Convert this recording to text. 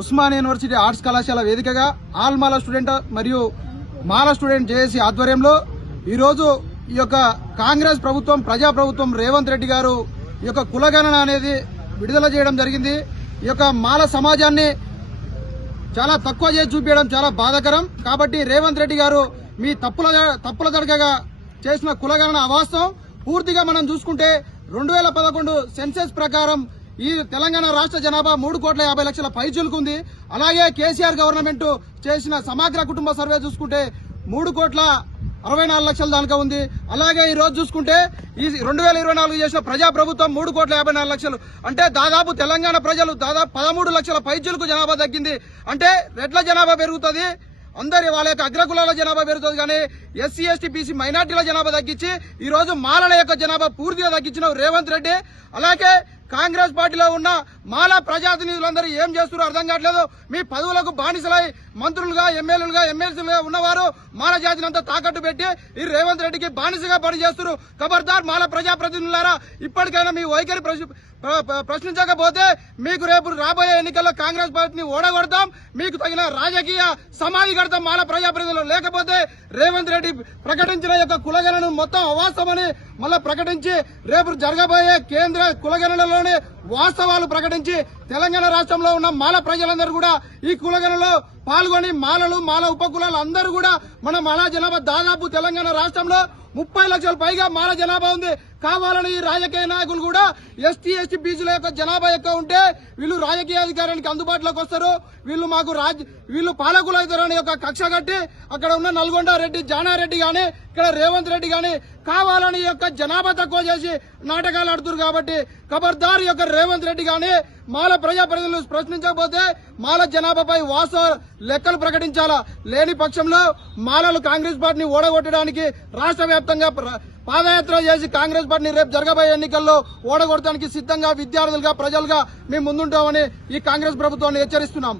Osmania university arts కళాశాల వేదికగా all మాల student మరియు మాల స్టూడెంట్ జేఏసీ ఆధ్వర్యంలో ఈరోజు ఈ యొక్క కాంగ్రెస్ ప్రభుత్వం ప్రజాప్రభుత్వం రేవంత్ రెడ్డి గారు ఈ యొక్క కులగణన అనేది విడుదల చేయడం జరిగింది. ఈ యొక్క మాల సమాజాన్ని చాలా తక్కువ చేసి చూపించడం చాలా బాధాకరం. కాబట్టి రేవంత్ రెడ్డి గారు మీ తప్పుల దడకగా చేసిన కులగణన అవాస్తవం. పూర్తిగా మనం చూసుకుంటే 2011 సెన్సెస్ ప్రకారం ఈ తెలంగాణ రాష్ట్ర జనాభా 3,50,00,000 పైచులుకుంది. అలాగే కేసీఆర్ గవర్నమెంట్ చేసిన సమగ్ర కుటుంబ సర్వే చూసుకుంటే 3,64,00,000 దానికా ఉంది. అలాగే ఈ రోజు చూసుకుంటే ఈ 2024 చేసిన ప్రజాప్రభుత్వం 3,54,00,000 అంటే దాదాపు తెలంగాణ ప్రజలు దాదాపు 13 లక్షల పైచులకు జనాభా తగ్గింది. అంటే రెట్ల జనాభా పెరుగుతుంది, అందరి వాళ్ళ యొక్క అగ్రకులాల జనాభా పెరుగుతుంది. కానీ ఎస్సీ ఎస్టీ బీసీ మైనార్టీల జనాభా తగ్గించి ఈ రోజు మాలల యొక్క జనాభా పూర్తిగా తగ్గించిన రేవంత్ రెడ్డి. అలాగే కాంగ్రెస్ పార్టీలో ఉన్న మాల ప్రజాప్రతినిధులందరూ ఏం చేస్తున్నారో అర్థం కావట్లేదు. మీ పదవులకు బానిసలై మంత్రులుగా ఎమ్మెల్యేలుగా ఎమ్మెల్సీలుగా ఉన్నవారు మాల జాతిని అంతా తాకట్టు పెట్టి ఈ రేవంత్ రెడ్డికి బానిసగా పనిచేస్తున్నారు. ఖబర్దార్ మాల ప్రజాప్రతినిధులారా, ఇప్పటికైనా మీ వైఖరి ప్రశ్నించకపోతే మీకు రేపు రాబోయే ఎన్నికల్లో కాంగ్రెస్ పార్టీని ఓడగొడతాం, మీకు తగిన రాజకీయ సమాధి కడతాం మాల ప్రజాప్రతినిధులు. లేకపోతే రేవంత్ రెడ్డి ప్రకటించిన యొక్క కులగణను మొత్తం అవాస్తవమని మళ్ళా ప్రకటించి రేపు జరగబోయే కేంద్ర కులగణనలోనే వాస్తవాలు ప్రకటించి తెలంగాణ రాష్ట్రంలో ఉన్న మాల ప్రజలందరూ కూడా ఈ కులగణలో పాల్గొని మాలలు మాల ఉపకులాలు అందరూ కూడా మన మాల జనాభా దాదాపు తెలంగాణ రాష్ట్రంలో 30 లక్షల పైగా మాల జనాభా ఉంది. కావాలని ఈ రాజకీయ నాయకులు కూడా ఎస్టీ ఎస్టీ బీసీల యొక్క జనాభా ఎక్కువ ఉంటే వీళ్ళు రాజకీయ అధికారానికి అందుబాటులోకి వస్తారు, వీళ్ళు పాలకులు అవుతారని యొక్క కక్ష కట్టి అక్కడ ఉన్న నల్గొండ రెడ్డి జానారెడ్డి గాని ఇక్కడ రేవంత్ రెడ్డి గాని కావాలని యొక్క జనాభా తక్కువ చేసి నాటకాలు ఆడుతున్నారు. కాబట్టి ఖబర్దార్ యొక్క రేవంత్ రెడ్డి గాని మాల ప్రజాప్రతినిధులు ప్రశ్నించకపోతే మాల జనాభాపై వాస్తవ లెక్కలు ప్రకటించాలా. లేని పక్షంలో మాలలు కాంగ్రెస్ పార్టీని ఓడగొట్టడానికి రాష్ట్ర వ్యాప్తంగా పాదయాత్ర చేసి కాంగ్రెస్ పార్టీని రేపు జరగబోయే ఎన్నికల్లో ఓడగొట్టడానికి సిద్ధంగా విద్యార్థులుగా ప్రజలుగా మేము ముందుంటామని ఈ కాంగ్రెస్ ప్రభుత్వాన్ని హెచ్చరిస్తున్నాం.